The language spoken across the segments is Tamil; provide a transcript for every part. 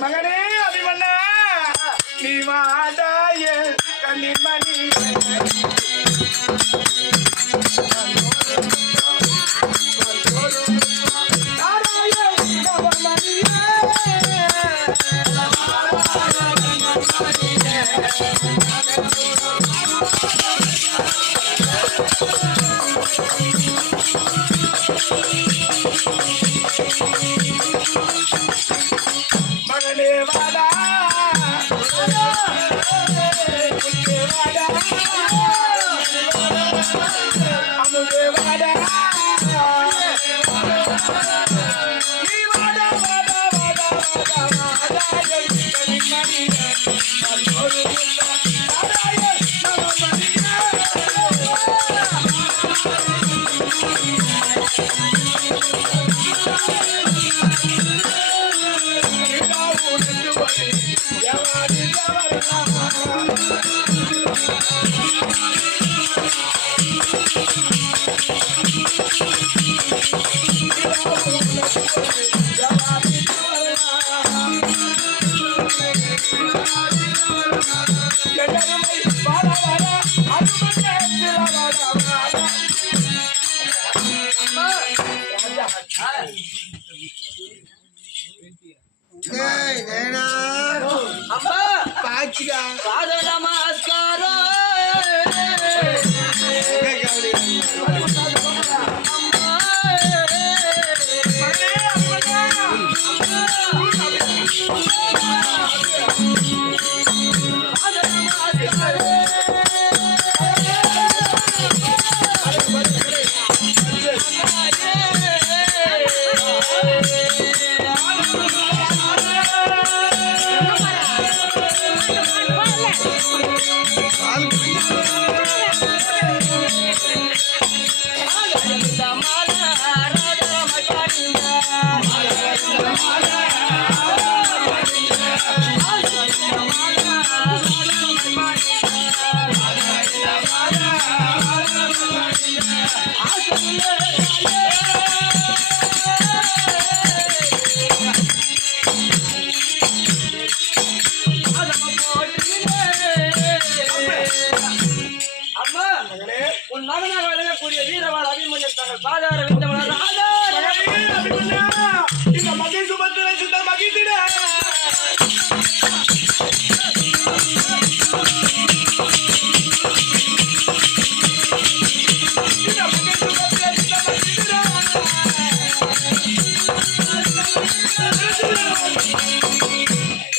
மகனே அபிமன்னா நீ வாடாய கண்ணிமணி மகனே வாடா அமுதே வாடா நீ வாடா வாடா வாடா வாடா வாடா கண்ணிமணி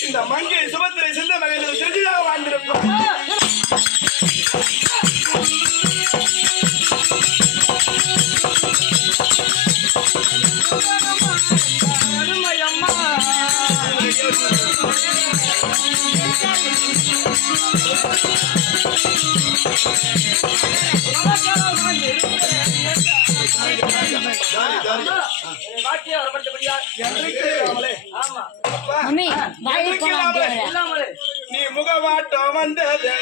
இந்த மங்கை சுபத்திரை சிந்த மகன் செஞ்சுதாக வாழ்ந்திருப்போம். நீ முகவாட்டம் வந்தது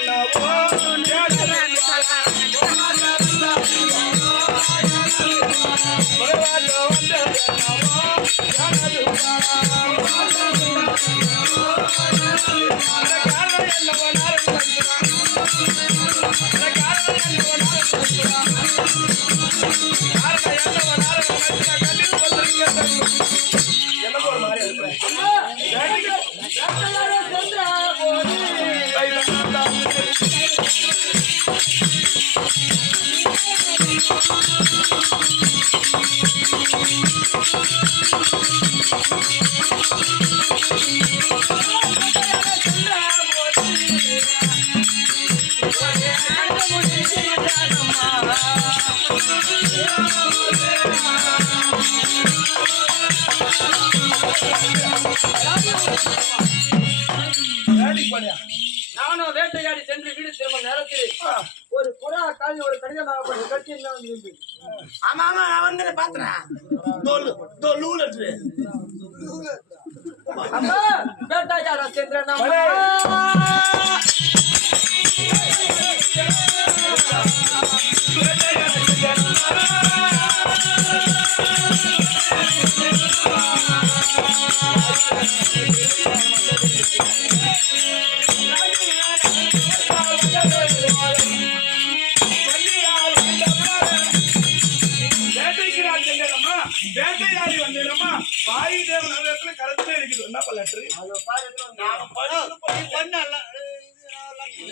நானும் வேட்டையாடி சென்று வீடு திரும்ப நேரத்தில் ஒரு புறா காலி ஒரு கடிதமாக கட்சி ஆமா ஆமா நான் வந்து பாத்துறேன் வேட்டையாட சென்ற தெரியாம நம்ம இடத்துல கரெக்டா இருக்குது. என்ன லெட்டர்? அது பாரு நான் பண்ண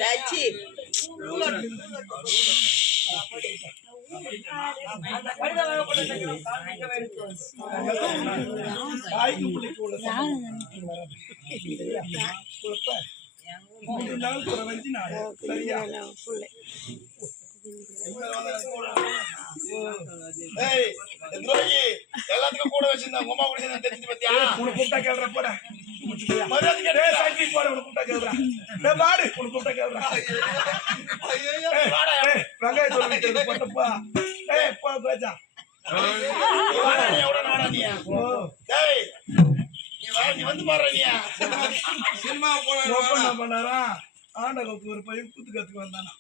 லட்சி அந்த கடிதம் வாங்கப்பட்ட சக்கரம் காண்பிக்க வேண்டும். தாய்க்கு பிள்ளைக்கு உள்ள மூணு நாள் கூட வச்சு நான் சரியா எல்லாத்துக்கும் கூட வச்சிருந்தா உங்க அம்மா கூட தெரிஞ்சு பத்தியா உன கூப்பிட்டா கேள்ற போற போட உன கூப்பிட்டா கேள்றா பாடு உன கூப்பிட்டா கேள்றா வெங்காய தோல் போட்டப்பா போ பேச்சா நீ வந்து பாரு நீ சினிமா பண்ணாரா ஆண்டகத்துக்கு ஒரு பையன் கூத்து கத்துக்கு வந்தானா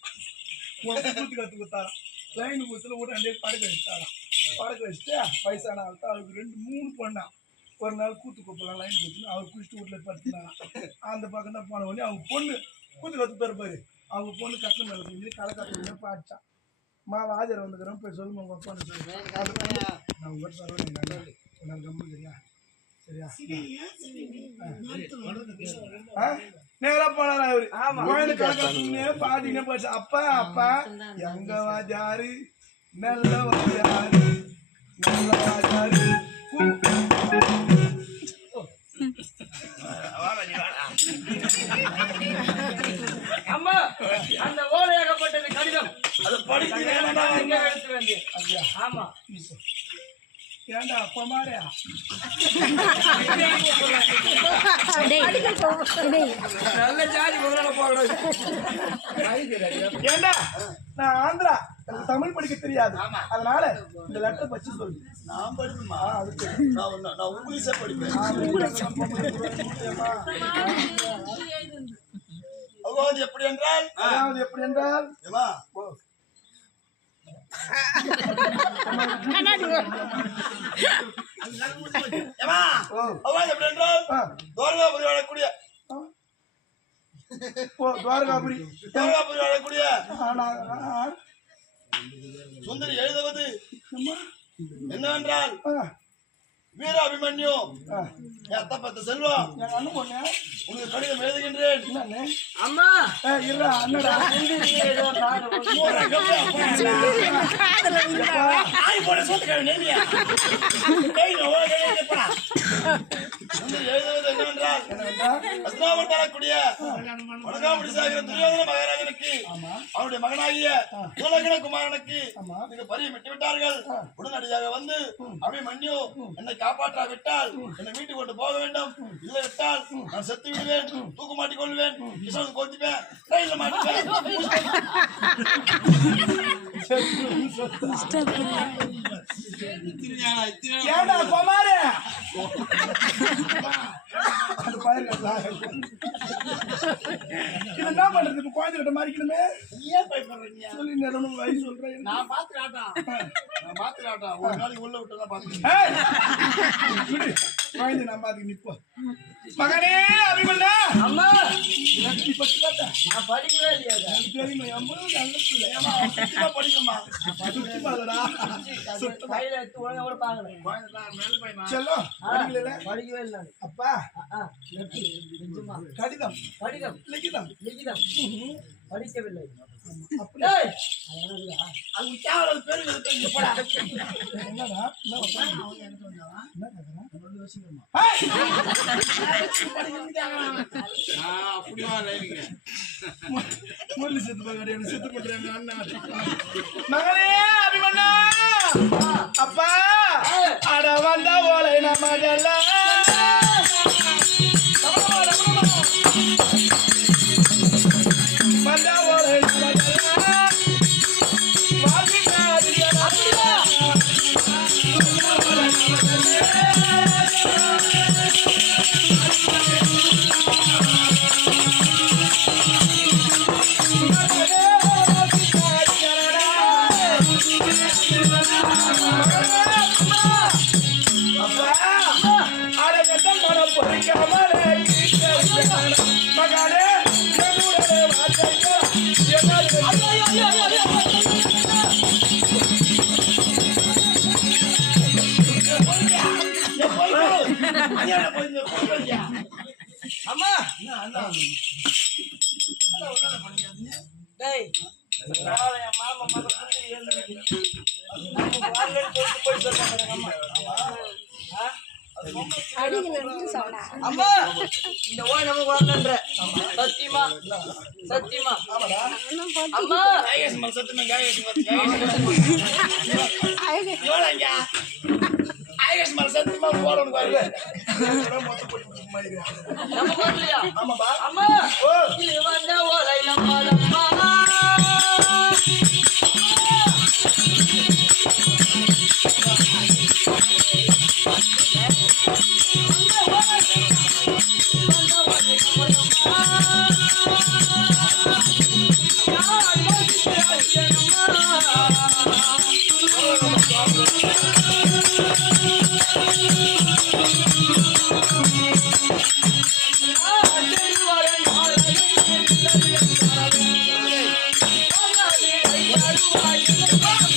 கூத்து கத்து கொடுத்தாராம் லைன் கூத்துல கூட அண்டே படக்க வச்சுட்டாராம் படக்க வச்சுட்டு வயசான ஆள்தான் அவருக்கு 2-3 பொண்ணா ஒரு நாள் கூத்து கூப்பலாம் லைன் கூத்துல அவர் குளிச்சுட்டு வீட்டுல படுத்துனாங்க அந்த பக்கம் தான் போன உடனே அவங்க பொண்ணு கூத்து கத்து தருப்பாரு அவங்க பொண்ணு கட்டின மேல சொல்லி களை கத்து பாடிச்சான் மாவை ஆஜர் வந்துக்கிறோம் போய் சொல்லுங்க உங்க அப்பா நான் உங்க சொல்றேன் கம்மு சரியா நேரா போனாரா அவரு கோயிலு கலக்கத்துன்னு பாடினே போச்சு அப்பா அப்பா எங்க வாஜாரு நல்ல வாஜாரு நல்ல வாஜாரு அம்மா அந்த ஓலையாகப்பட்டது கடிதம் அது படிக்க வேண்டிய ஆமா ஏண்டா அப்பா மாறியா நல்ல ஜாதி ஏண்டா நான் ஆந்திரா எனக்கு தமிழ் படிக்க தெரியாது அதனால இந்த லெட்டர் பச்சு சொல்லு நான் படிப்பேமா நான் இங்கிலீஷ படிப்பேன் அதாவது எப்படி என்றால் துவாரகாபுரி வாழக்கூடிய சுந்தரி எழுதுவது என்னவென்றால் வீர அபிமன்யு அத்தப்பத்த செல்வம் உனக்கு கடிதம் எழுதுகின்றேன் அம்மா எழுதுவது என்னவென்றால் அஸ்னாவல் தரக்கூடிய வடகாமுடி சாகிற துரியோதன மகாராஜனுக்கு அவனுடைய மகனாகிய சூலகன குமாரனுக்கு பரியை விட்டு விட்டார்கள். உடனடியாக வந்து அபிமன்யு என்னை காப்பாற்றாவிட்டால் என்னை வீட்டுக்கு கொண்டு போக வேண்டும். இல்லை விட்டால் நான் செத்து விடுவேன், தூக்கு மாட்டிக் கொள்வேன், கிஷோருக்கு கொத்திப்பேன், ரயில மாட்டிப்பேன். என்ன பண்றது இப்ப குழந்தைகிட்ட மாறிக்கணுமே ஏன் பயப்படுறீங்க? சொல்லி நேரம் வயசு சொல்றேன் நான் பாத்துக்காட்டான் ஒரு நாளைக்கு உள்ள விட்டு பாத்து குழந்தை நான் பாத்துக்கு நிப்போ மகனே அபிமன்னா அம்மா நீ பத்து பார்த்தா நான் படிக்கவே இல்லையா தெரியுமா அம்மா நல்ல பிள்ளை படிக்குமா சுத்தி பாருடா கையில எடுத்து ஒழுங்கா கூட பாக்கல செல்லம் படிக்கவே இல்லை அப்பா நிஜமா கடிதம் கடிதம் லிகிதம் லிகிதம் படிக்கவில்லை அப்படியே அது கேவலம் பேரு போடா என்னடா முரளி செத்து போய் செத்து பண்றாங்க மகனே அபிமன்னா அப்பா அட வந்த ஓலை நமதல்ல வந்த ஓலை நமதல்ல மதியானம் கொஞ்சம் கூப்பிடுறியா? அம்மா அண்ணா டேய் என் மாமா மக சுந்தரி எழுந்து நம்ம வரலன்னு சொல்லிட்டு போய் சொல்றாங்க அம்மா அம்மா இந்த ஓய் நமக்கு வரலன்ற சத்தியமா சத்தியமா அம்மா காயேஷ் மலை சத்துமே, காயேஷ் மலை, இவளா இங்க? காயேஷ் மலை சத்துமா போறவனுக்கு வரல. மொத்த போட்டு மாதிரி நம்ம வரலையா ஆமாப்பா அம்மா இது வந்த ஓலை நம்ம Bye.